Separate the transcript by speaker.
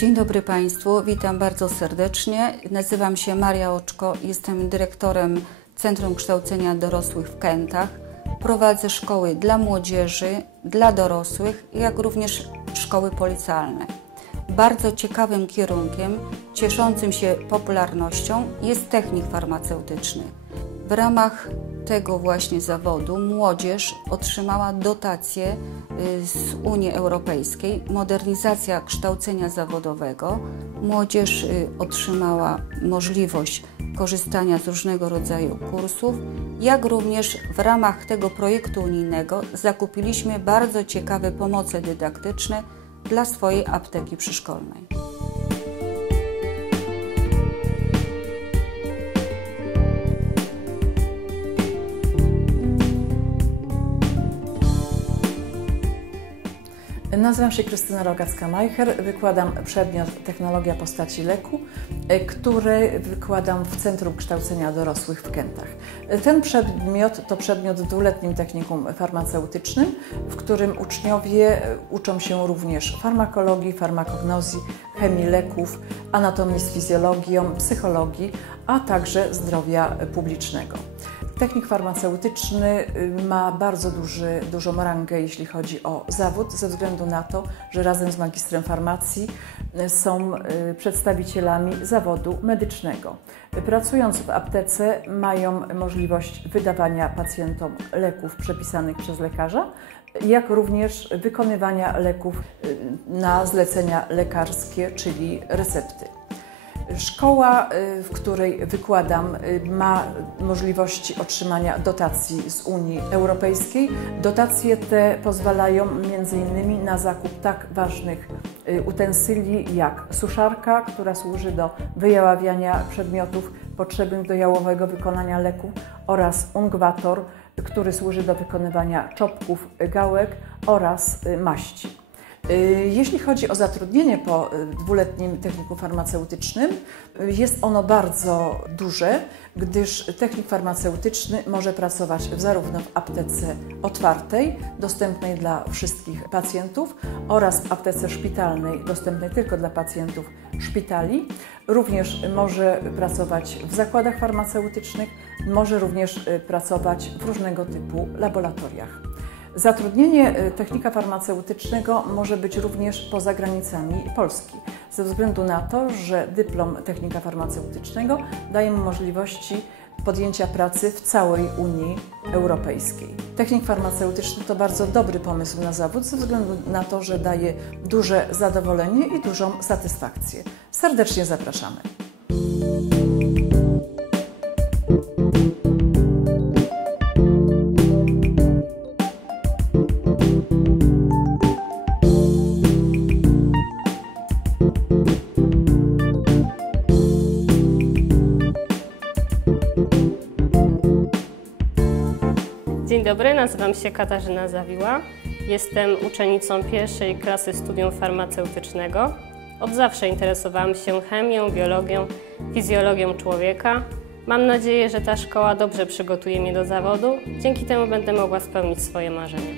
Speaker 1: Dzień dobry Państwu, witam bardzo serdecznie. Nazywam się Maria Oczko, jestem dyrektorem Centrum Kształcenia Dorosłych w Kętach. Prowadzę szkoły dla młodzieży, dla dorosłych, jak również szkoły policjalne. Bardzo ciekawym kierunkiem, cieszącym się popularnością jest technik farmaceutyczny. W ramach tego właśnie zawodu młodzież otrzymała dotację y, z Unii Europejskiej, modernizacja kształcenia zawodowego. Młodzież y, otrzymała możliwość korzystania z różnego rodzaju kursów, jak również w ramach tego projektu unijnego zakupiliśmy bardzo ciekawe pomoce dydaktyczne dla swojej apteki przyszkolnej.
Speaker 2: Nazywam się Krystyna Rogacka-Majcher, wykładam przedmiot Technologia postaci leku, e, który wykładam w Centrum Kształcenia Dorosłych w Kętach. Ten przedmiot to przedmiot w dwuletnim technikum farmaceutycznym, w którym uczniowie e, uczą się również farmakologii, farmakognozji, chemii leków, anatomii z fizjologią, psychologii, a także zdrowia publicznego. Technik farmaceutyczny y, ma bardzo duży, dużą rangę, jeśli chodzi o zawód, ze względu na to, że razem z magistrem farmacji y, są y, przedstawicielami zawodu medycznego. Pracując w aptece mają możliwość wydawania pacjentom leków przepisanych przez lekarza, jak również wykonywania leków na zlecenia lekarskie, czyli recepty. Szkoła, y, w której wykładam, y, ma możliwości otrzymania dotacji z Unii Europejskiej. Dotacje te pozwalają m.in. na zakup tak ważnych y, utensyli jak suszarka, która służy do wyjaławiania przedmiotów potrzebnych do jałowego wykonania leku oraz ungwator, który służy do wykonywania czopków, gałek oraz maści. Y, jeśli chodzi o zatrudnienie po y, dwuletnim technikum farmaceutycznym, y, jest ono bardzo duże, gdyż technik farmaceutyczny może pracować zarówno w aptece otwartej, dostępnej dla wszystkich pacjentów, oraz w aptece szpitalnej, dostępnej tylko dla pacjentów szpitali. Również może pracować w zakładach farmaceutycznych, może również pracować w różnego typu laboratoriach. Zatrudnienie y, technika farmaceutycznego może być również poza granicami Polski, ze względu na to, że dyplom technika farmaceutycznego daje mu możliwości podjęcia pracy w całej Unii Europejskiej. Technik farmaceutyczny to bardzo dobry pomysł na zawód, ze względu na to, że daje duże zadowolenie i dużą satysfakcję. Serdecznie zapraszamy.
Speaker 3: Dzień dobry, nazywam się Katarzyna Zawiła. Jestem uczennicą pierwszej klasy studium farmaceutycznego. Od zawsze interesowałam się chemią, biologią, fizjologią człowieka. Mam nadzieję, że ta szkoła dobrze przygotuje mnie do zawodu. Dzięki temu będę mogła spełnić swoje marzenia.